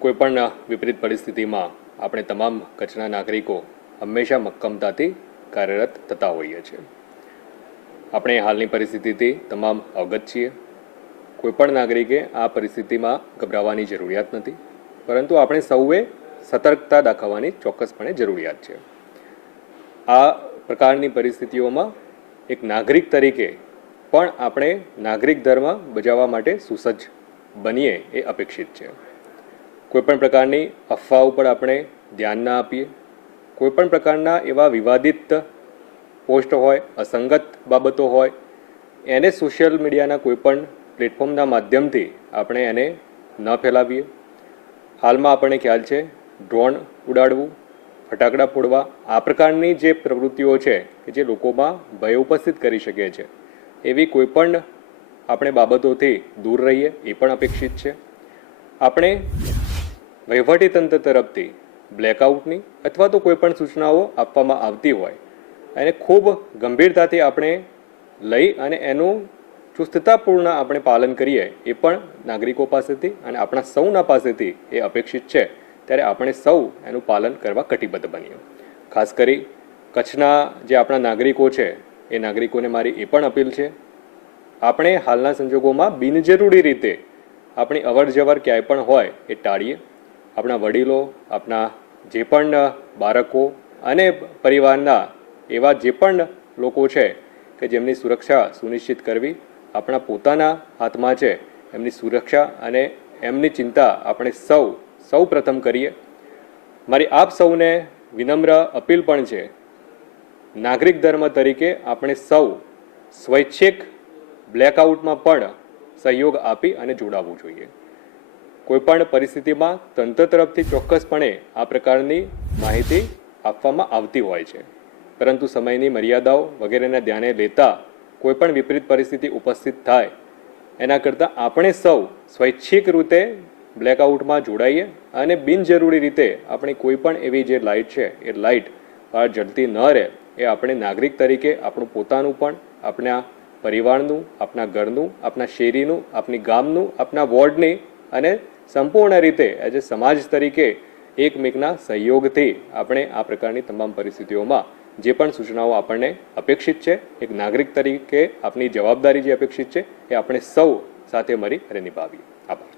કોઈપણ વિપરીત પરિસ્થિતિમાં આપણે તમામ કચ્છના નાગરિકો હંમેશા મક્કમતાથી કાર્યરત થતા હોઈએ છીએ. આપણે હાલની પરિસ્થિતિથી તમામ અવગત છીએ. કોઈપણ નાગરિકે આ પરિસ્થિતિમાં ગભરાવાની જરૂરિયાત નથી, પરંતુ આપણે સૌએ સતર્કતા દાખવવાની ચોક્કસપણે જરૂરિયાત છે. આ પ્રકારની પરિસ્થિતિઓમાં એક નાગરિક તરીકે પણ આપણે નાગરિક ધર્મ બજાવવા માટે સુસજ્જ બનીએ એ અપેક્ષિત છે. કોઈપણ પ્રકારની અફવા ઉપર આપણે ધ્યાન ના આપીએ. કોઈપણ પ્રકારના એવા વિવાદિત પોસ્ટ હોય, અસંગત બાબતો હોય, એને સોશિયલ મીડિયાના કોઈપણ પ્લેટફોર્મના માધ્યમથી આપણે એને ન ફેલાવીએ. હાલમાં આપણને ખ્યાલ છે, ડ્રોન ઉડાડવું, ફટાકડા ફોડવા, આ પ્રકારની જે પ્રવૃત્તિઓ છે કે જે લોકોમાં ભય ઉપસ્થિત કરી શકે છે, એવી કોઈપણ આપણે બાબતોથી દૂર રહીએ એ પણ અપેક્ષિત છે. આપણે વહીવટીતંત્ર તરફથી બ્લેકઆઉટની અથવા તો કોઈપણ સૂચનાઓ આપવામાં આવતી હોય એને ખૂબ ગંભીરતાથી આપણે લઈ અને એનું ચુસ્તતાપૂર્ણ આપણે પાલન કરીએ એ પણ નાગરિકો પાસેથી અને આપણા સૌના પાસેથી એ અપેક્ષિત છે. ત્યારે આપણે સૌ એનું પાલન કરવા કટિબદ્ધ બનીએ. ખાસ કરી કચ્છના જે આપણા નાગરિકો છે એ નાગરિકોને મારી એ પણ અપીલ છે, આપણે હાલના સંજોગોમાં બિનજરૂરી રીતે આપણી અવર જવર ક્યાંય પણ હોય એ ટાળીએ. આપણા વડીલો, આપણા જે પણ બાળકો અને પરિવારના એવા જે પણ લોકો છે કે જેમની સુરક્ષા સુનિશ્ચિત કરવી આપણા પોતાના હાથમાં છે. એમની સુરક્ષા અને એમની ચિંતા આપણે સૌ પ્રથમ કરીએ. મારી આપ સૌને વિનમ્ર અપીલ પણ છે, નાગરિક ધર્મ તરીકે આપણે સૌ સ્વૈચ્છિક બ્લેકઆઉટમાં પણ સહયોગ આપી અને જોડાવવું જોઈએ. કોઈપણ પરિસ્થિતિમાં તંત્ર તરફથી ચોક્કસપણે આ પ્રકારની માહિતી આપવામાં આવતી હોય છે, પરંતુ સમયની મર્યાદાઓ વગેરેને ધ્યાને લેતા કોઈપણ વિપરીત પરિસ્થિતિ ઉપસ્થિત થાય એના કરતાં આપણે સૌ સ્વૈચ્છિક રીતે બ્લેકઆઉટમાં જોડાઈએ અને બિનજરૂરી રીતે આપણે કોઈપણ એવી જે લાઇટ છે એ લાઇટ બહાર જળતી ન રહે એ આપણે નાગરિક તરીકે આપણું પોતાનું પણ, આપણા પરિવારનું, આપણા ઘરનું, આપણા શેરીનું, આપણી ગામનું, આપણા વોર્ડની અને સંપૂર્ણ રીતે એઝ એ સમાજ તરીકે એકમેકના સહયોગથી આપણે આ પ્રકારની તમામ પરિસ્થિતિઓમાં જે પણ સૂચનાઓ આપણને અપેક્ષિત છે, એક નાગરિક તરીકે આપણી જવાબદારી જે અપેક્ષિત છે એ આપણે સૌ સાથે મળી અને નિભાવીએ. આભાર.